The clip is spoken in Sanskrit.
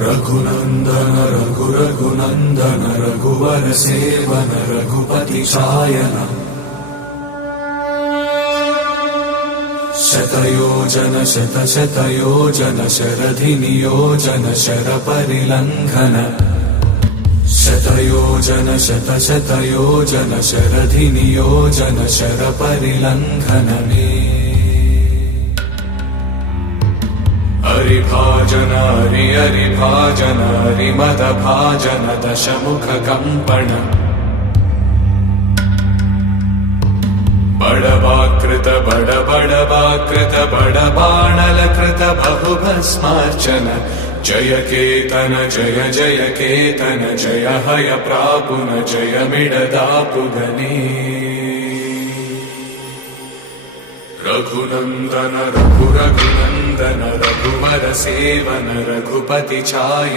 रघुनन्दन रघुनन्दन रघुवर सेवन रघुपति चायन शतयोजन शतशतयोजन शरधि नियोजन शरपरिलङ्घन शतयोजन शतशतयोजन शरधि नियोजन शरपरिलङ्घन हरिभाजन हरिभाजन हरिमदभाजन दशमुख कम्पण बड़वाकृत बड़वाकृत बड़बाणलकृत बहुभस्मार्चन जय केतन जय जय केतन जय हय प्रापुन जय मिडदापुगने रघुनन्दन रघुनन्दन रघुवर सेवन रघुपति चायन